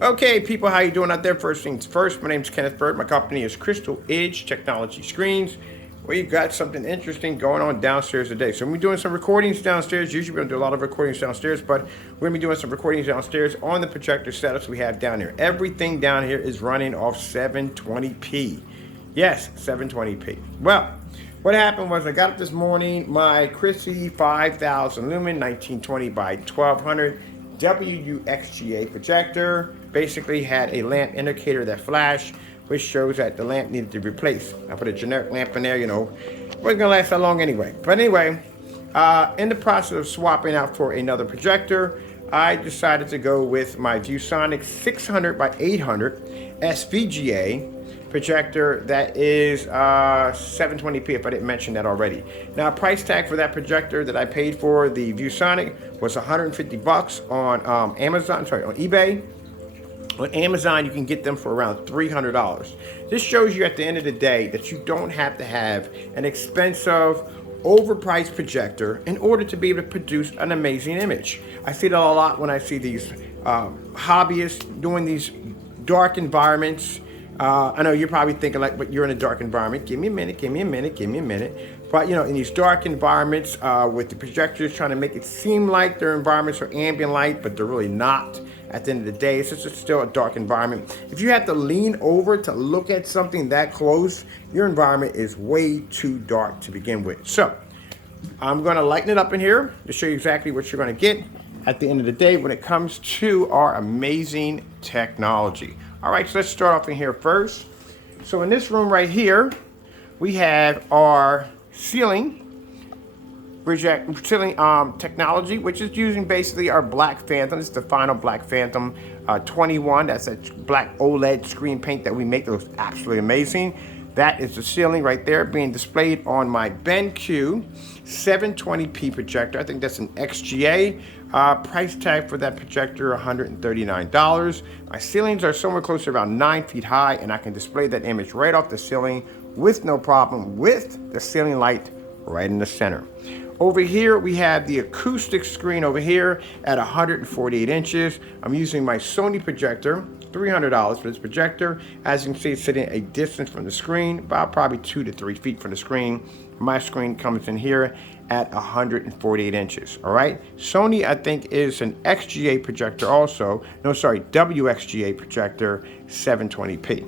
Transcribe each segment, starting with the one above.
Okay, people, how you doing out there? First things first, my name is Kenneth Bird. My company is Crystal Edge Technology Screens. We've got something interesting going on downstairs today. So we're doing some recordings downstairs. Usually we don't do a lot of recordings downstairs, but we're gonna be doing some recordings downstairs on the projector setups we have down here. Everything down here is running off 720p. Yes, 720p. Well, what happened was I got up this morning, my Chrissy 5000 lumen 1920 by 1200 WUXGA projector basically had a lamp indicator that flashed, which shows that the lamp needed to be replaced. I put a generic lamp in there, you know, wasn't gonna last that long anyway. But anyway, in the process of swapping out for another projector, I decided to go with my Viewsonic 600 by 800 SVGA projector that is 720p, if I didn't mention that already. Now, price tag for that projector that I paid for the Viewsonic was 150 bucks on on eBay. On Amazon, you can get them for around $300. This shows you at the end of the day that you don't have to have an expensive, overpriced projector in order to be able to produce an amazing image. I see that a lot when I see these hobbyists doing these dark environments. I know you're probably thinking like, but you're in a dark environment. Give me a minute, give me a minute, give me a minute. But you know, in these dark environments with the projectors trying to make it seem like their environments are ambient light, but they're really not. At the end of the day, it's just still a dark environment. If you have to lean over to look at something that close, your environment is way too dark to begin with. So I'm gonna lighten it up in here to show you exactly what you're gonna get at the end of the day when it comes to our amazing technology. All right, so let's start off in here first. So in this room right here, we have our ceiling technology, which is using basically our Black Phantom. This is the final Black Phantom 21. That's a black OLED screen paint that we make that looks absolutely amazing. That is the ceiling right there being displayed on my BenQ 720p projector. I think that's an XGA. Price tag for that projector, $139. My ceilings are somewhere close to around 9 feet high, and I can display that image right off the ceiling with no problem, with the ceiling light right in the center. Over here, we have the acoustic screen over here at 148 inches. I'm using my Sony projector, $300 for this projector. As you can see, it's sitting a distance from the screen, about probably 2 to 3 feet from the screen. My screen comes in here at 148 inches, all right? Sony, I think, is an XGA projector also. No, sorry, WXGA projector, 720p.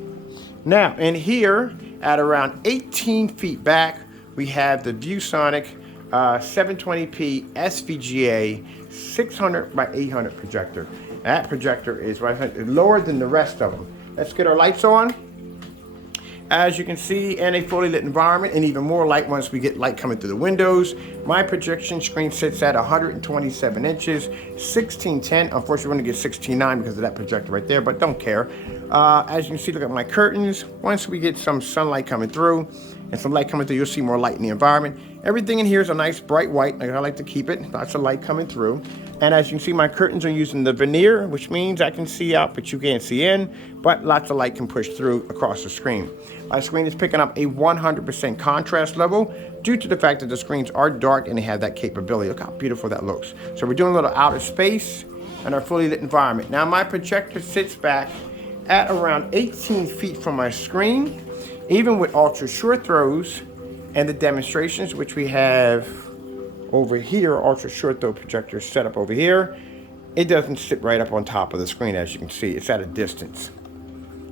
Now, in here, at around 18 feet back, we have the Viewsonic 720p SVGA 600 by 800 projector. That projector is lower than the rest of them. Let's get our lights on. As you can see, in a fully lit environment, and even more light once we get light coming through the windows. My projection screen sits at 127 inches, 1610. Unfortunately, we're gonna get 16:9 because of that projector right there, but don't care. As you can see, look at my curtains. Once we get some sunlight coming through and some light coming through, you'll see more light in the environment. Everything in here is a nice bright white, like I like to keep it. Lots of light coming through. And as you can see, my curtains are using the veneer, which means I can see out, but you can't see in, but lots of light can push through across the screen. My screen is picking up a 100% contrast level due to the fact that the screens are dark and they have that capability. Look how beautiful that looks. So we're doing a little outer space in our fully lit environment. Now my projector sits back at around 18 feet from my screen, even with ultra short throws and the demonstrations, which we have over here, ultra short throw projector set up over here. It doesn't sit right up on top of the screen, as you can see. It's at a distance.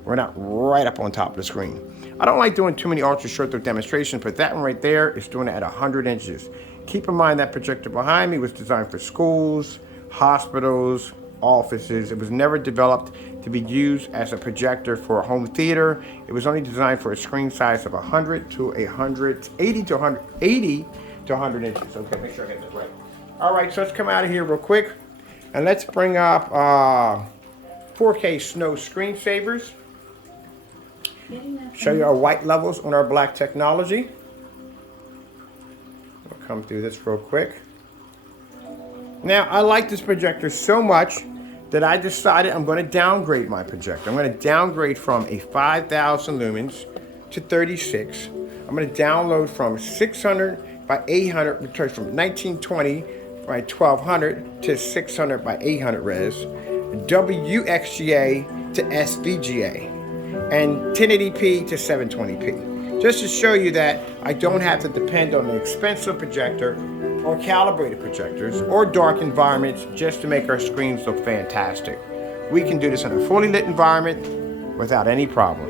We're not right up on top of the screen. I don't like doing too many ultra short throw demonstrations, but that one right there is doing it at 100 inches. Keep in mind that projector behind me was designed for schools, hospitals, offices. It was never developed to be used as a projector for a home theater. It was only designed for a screen size of 100 to 180 to 180 to 100 inches. Okay, make sure I get that right. All right, so let's come out of here real quick and let's bring up 4K snow screensavers. Show you our white levels on our black technology. We'll come through this real quick. Now, I like this projector so much that I decided I'm going to downgrade my projector. I'm going to downgrade from a 5,000 lumens to 36. I'm going to download from 600 by 800, from 1920 by 1200 to 600 by 800 res. WXGA to SVGA, and 1080p to 720p. Just to show you that I don't have to depend on an expensive projector or calibrated projectors or dark environments just to make our screens look fantastic. We can do this in a fully lit environment without any problem.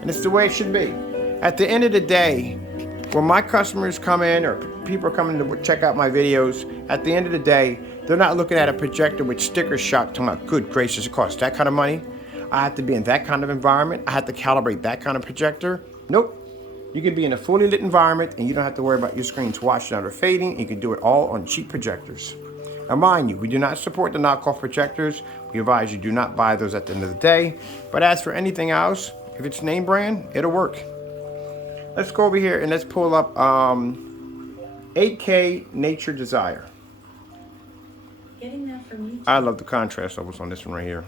And it's the way it should be. At the end of the day, when my customers come in or people are coming to check out my videos, at the end of the day, they're not looking at a projector with sticker shock talking about, good gracious, it costs that kind of money. I have to be in that kind of environment. I have to calibrate that kind of projector. Nope. You can be in a fully lit environment and you don't have to worry about your screens washing out or fading. You can do it all on cheap projectors. Now mind you, we do not support the knockoff projectors. We advise you do not buy those at the end of the day. But as for anything else, if it's name brand, it'll work. Let's go over here and let's pull up 8K Nature Desire. Getting that from YouTube. I love the contrast levels on this one right here.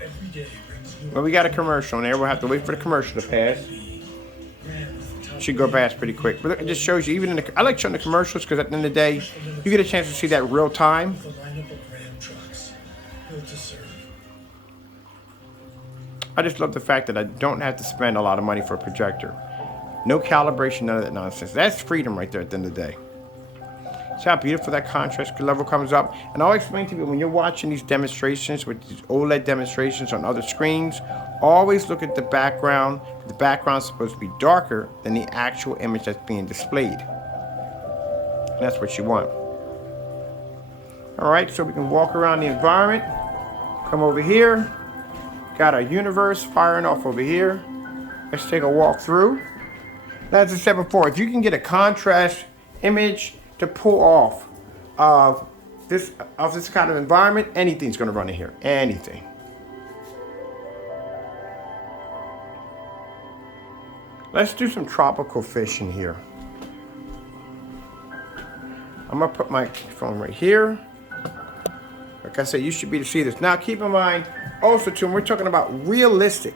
Every day brings new. Well, we got a commercial in there. We'll have to wait for the commercial to pass. Should go past pretty quick. But it just shows you, even in the, I like showing the commercials because at the end of the day, you get a chance to see that real time. The lineup of Ram trucks built to serve. I just love the fact that I don't have to spend a lot of money for a projector. No calibration, none of that nonsense. That's freedom right there at the end of the day. See how beautiful that contrast level comes up? And I'll explain to you, when you're watching these demonstrations, with these OLED demonstrations on other screens, always look at the background. The background is supposed to be darker than the actual image that's being displayed. And that's what you want. All right, so we can walk around the environment. Come over here. Got our universe firing off over here. Let's take a walk through. Now, as I said before, if you can get a contrast image to pull off of this kind of environment, anything's going to run in here. Anything. Let's do some tropical fish in here. I'm going to put my phone right here. Like I said, you should be able to see this. Now, keep in mind, also, too, we're talking about realistic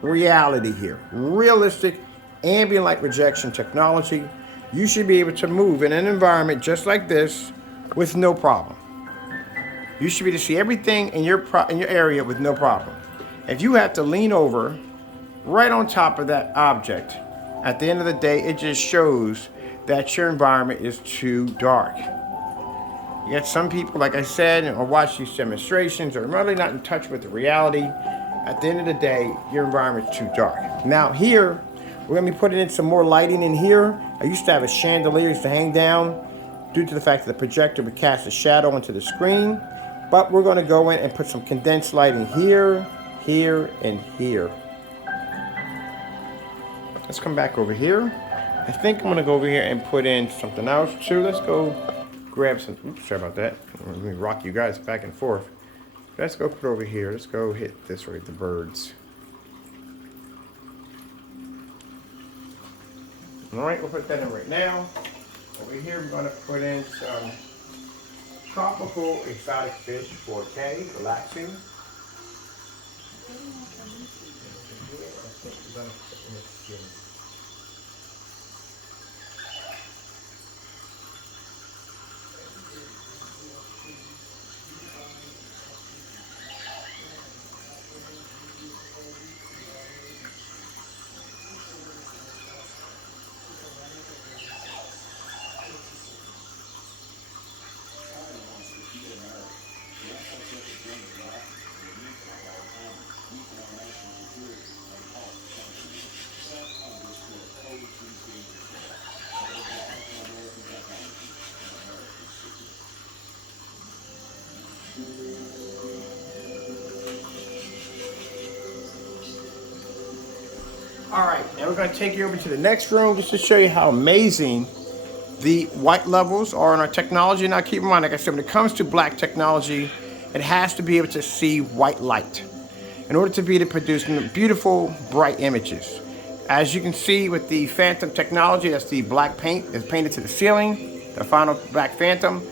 reality here. Realistic ambient light rejection technology. You should be able to move in an environment just like this with no problem. You should be able to see everything in your area with no problem. If you have to lean over right on top of that object, at the end of the day, it just shows that your environment is too dark. You got some people, like I said, or watch these demonstrations, are really not in touch with the reality. At the end of the day, your environment's too dark. Now here, we're gonna be putting in some more lighting in here. I used to have a chandelier to hang down due to the fact that the projector would cast a shadow into the screen. But we're gonna go in and put some condensed lighting here, here, and here. Let's come back over here. I think I'm gonna go over here and put in something else too. Let's go grab some, oops, sorry about that. Let me rock you guys back and forth. Let's go put over here. Let's go hit this right, the birds. All right, we'll put that in right now. Over here, we're gonna put in some tropical exotic fish 4K, relaxing. All right, now we're going to take you over to the next room just to show you how amazing the white levels are in our technology. Now keep in mind, like I said, when it comes to black technology, it has to be able to see white light in order to be able to produce beautiful, bright images. As you can see with the Phantom technology, that's the black paint that's painted to the ceiling, the final black Phantom.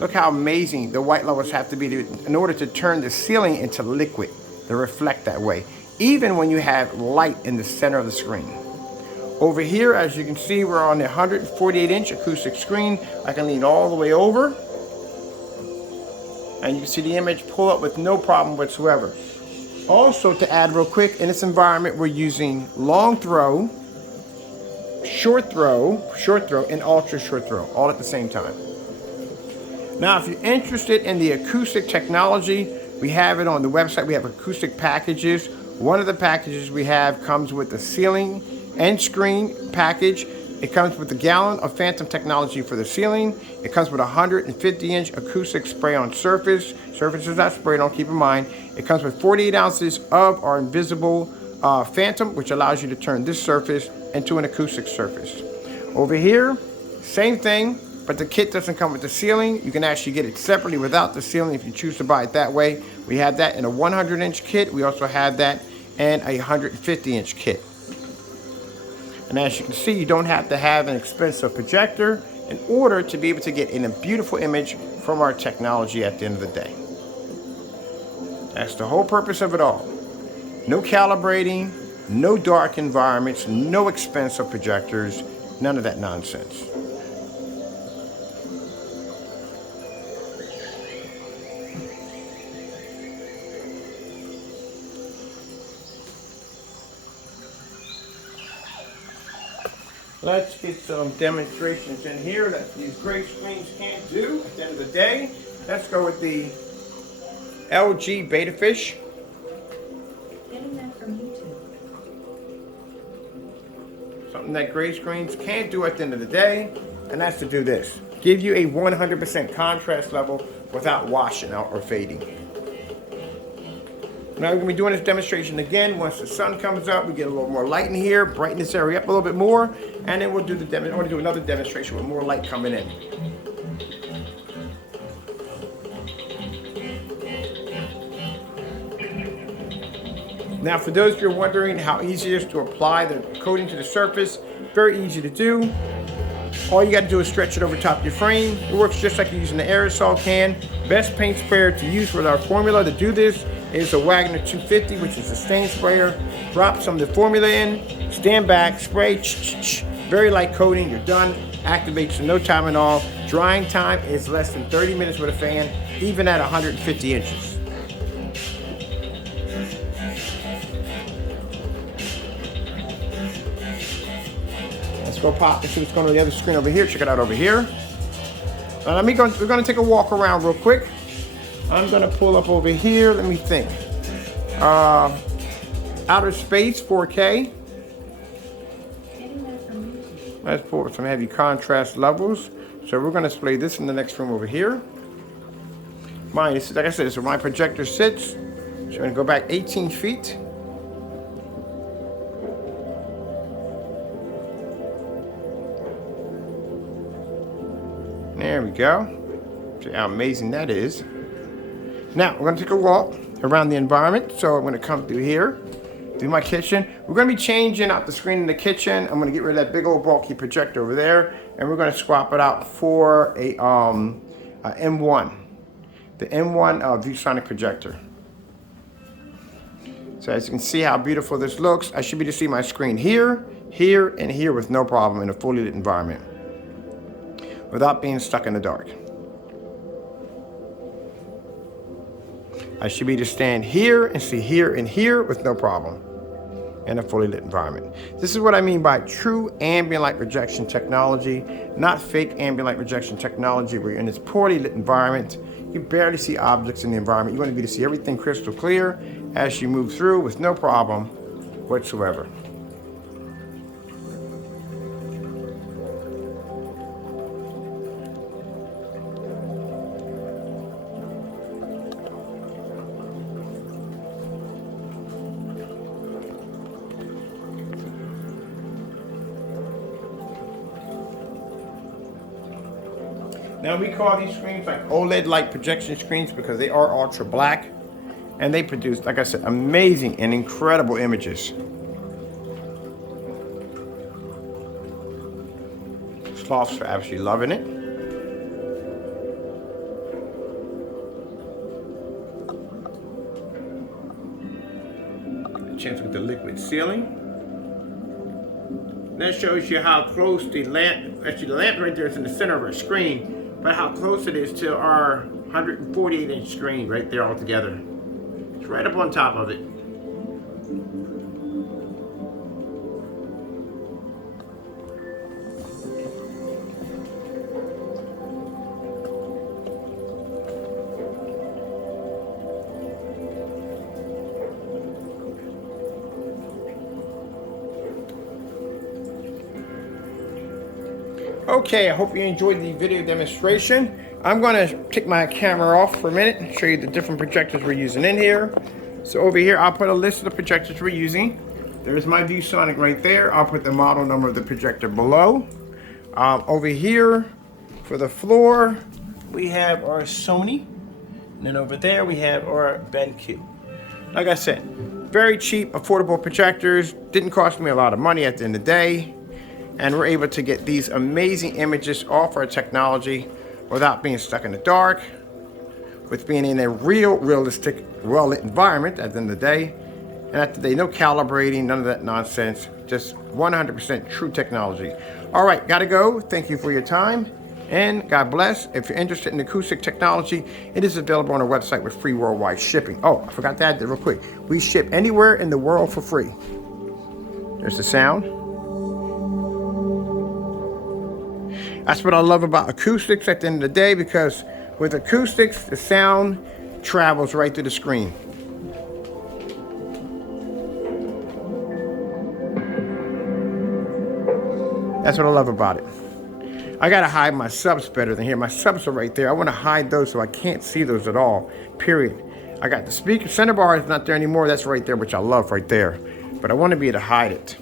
Look how amazing the white levels have to be in order to turn the ceiling into liquid, to reflect that way, even when you have light in the center of the screen. Over here, as you can see, we're on the 148-inch acoustic screen. I can lean all the way over. And you can see the image pull up with no problem whatsoever. Also, to add real quick, in this environment, we're using long throw, short throw, and ultra short throw, all at the same time. Now, if you're interested in the acoustic technology, we have it on the website. We have acoustic packages. One of the packages we have comes with the ceiling and screen package. It comes with a gallon of phantom technology for the ceiling. It comes with a 150-inch acoustic spray-on surface. Surface is not sprayed on, keep in mind. It comes with 48 ounces of our invisible phantom, which allows you to turn this surface into an acoustic surface. Over here, same thing, but the kit doesn't come with the ceiling. You can actually get it separately without the ceiling if you choose to buy it that way. We have that in a 100-inch kit. We also have that in a 150-inch kit. And as you can see, you don't have to have an expensive projector in order to be able to get in a beautiful image from our technology at the end of the day. That's the whole purpose of it all. No calibrating, no dark environments, no expensive projectors, none of that nonsense. Let's get some demonstrations in here that these gray screens can't do at the end of the day. Let's go with the LG Beta Fish. Getting that from YouTube. Something that gray screens can't do at the end of the day, and that's to do this. Give you a 100% contrast level without washing out or fading. Now we're going to be doing this demonstration again. Once the sun comes up, we get a little more light in here, brighten this area up a little bit more, and then we'll do the I want to do another demonstration with more light coming in. Now, for those of you wondering how easy it is to apply the coating to the surface, very easy to do. All you got to do is stretch it over top of your frame. It works just like you're using an aerosol can. Best paint sprayer to use with our formula to do this is a Wagner 250, which is a stain sprayer. Drop some of the formula in, stand back, spray, very light coating, you're done. Activates in no time at all. Drying time is less than 30 minutes with a fan, even at 150 inches. Let's go pop and see what's going on the other screen over here. Check it out over here. Now we're going to take a walk around real quick. I'm going to pull up over here. Let me think. Outer Space 4K. Let's pull some heavy contrast levels. So we're going to display this in the next room over here. Mine, this is, like I said, this is where my projector sits. So I'm going to go back 18 feet. There we go. See how amazing that is. Now, we're going to take a walk around the environment. So I'm going to come through here, through my kitchen. We're going to be changing out the screen in the kitchen. I'm going to get rid of that big old bulky projector over there, and we're going to swap it out for a M1, the M1 Viewsonic projector. So as you can see how beautiful this looks, I should be able to see my screen here, here, and here with no problem in a fully lit environment, without being stuck in the dark. I should be able to stand here and see here and here with no problem in a fully lit environment. This is what I mean by true ambient light projection technology, not fake ambient light projection technology where you're in this poorly lit environment. You barely see objects in the environment. You want to be able to see everything crystal clear as you move through with no problem whatsoever. Now we call these screens like OLED Like projection screens because they are ultra black and they produce, like I said, amazing and incredible images. Sloths are absolutely loving it. A chance with the liquid ceiling. That shows you how close the lamp, actually the lamp right there is in the center of our screen, but how close it is to our 148-inch screen right there all together. It's right up on top of it. Okay, I hope you enjoyed the video demonstration. I'm going to take my camera off for a minute and show you the different projectors we're using in here. So over here, I'll put a list of the projectors we're using. There's my Viewsonic right there. I'll put the model number of the projector below. Over here, for the floor, we have our Sony. And then over there, we have our BenQ. Like I said, very cheap, affordable projectors. Didn't cost me a lot of money at the end of the day. And we're able to get these amazing images off our technology without being stuck in the dark, with being in a realistic, well-lit environment at the end of the day. And at the day, no calibrating, none of that nonsense, just 100% true technology. All right, gotta go. Thank you for your time, and God bless. If you're interested in acoustic technology, it is available on our website with free worldwide shipping. Oh, I forgot to add that real quick. We ship anywhere in the world for free. There's the sound. That's what I love about acoustics at the end of the day, because with acoustics, the sound travels right through the screen. That's what I love about it. I gotta hide my subs better than here. My subs are right there. I wanna hide those so I can't see those at all, period. I got the speaker, center bar is not there anymore. That's right there, which I love right there. But I wanna be able to hide it.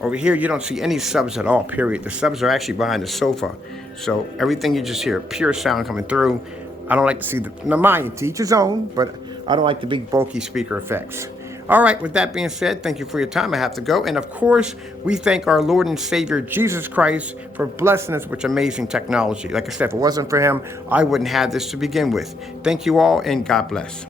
Over here, you don't see any subs at all, period. The subs are actually behind the sofa. So everything you just hear, pure sound coming through. I don't like to see the, now mind, to each his own, but I don't like the big bulky speaker effects. All right, with that being said, thank you for your time. I have to go. And of course, we thank our Lord and Savior, Jesus Christ, for blessing us with amazing technology. Like I said, if it wasn't for him, I wouldn't have this to begin with. Thank you all, and God bless.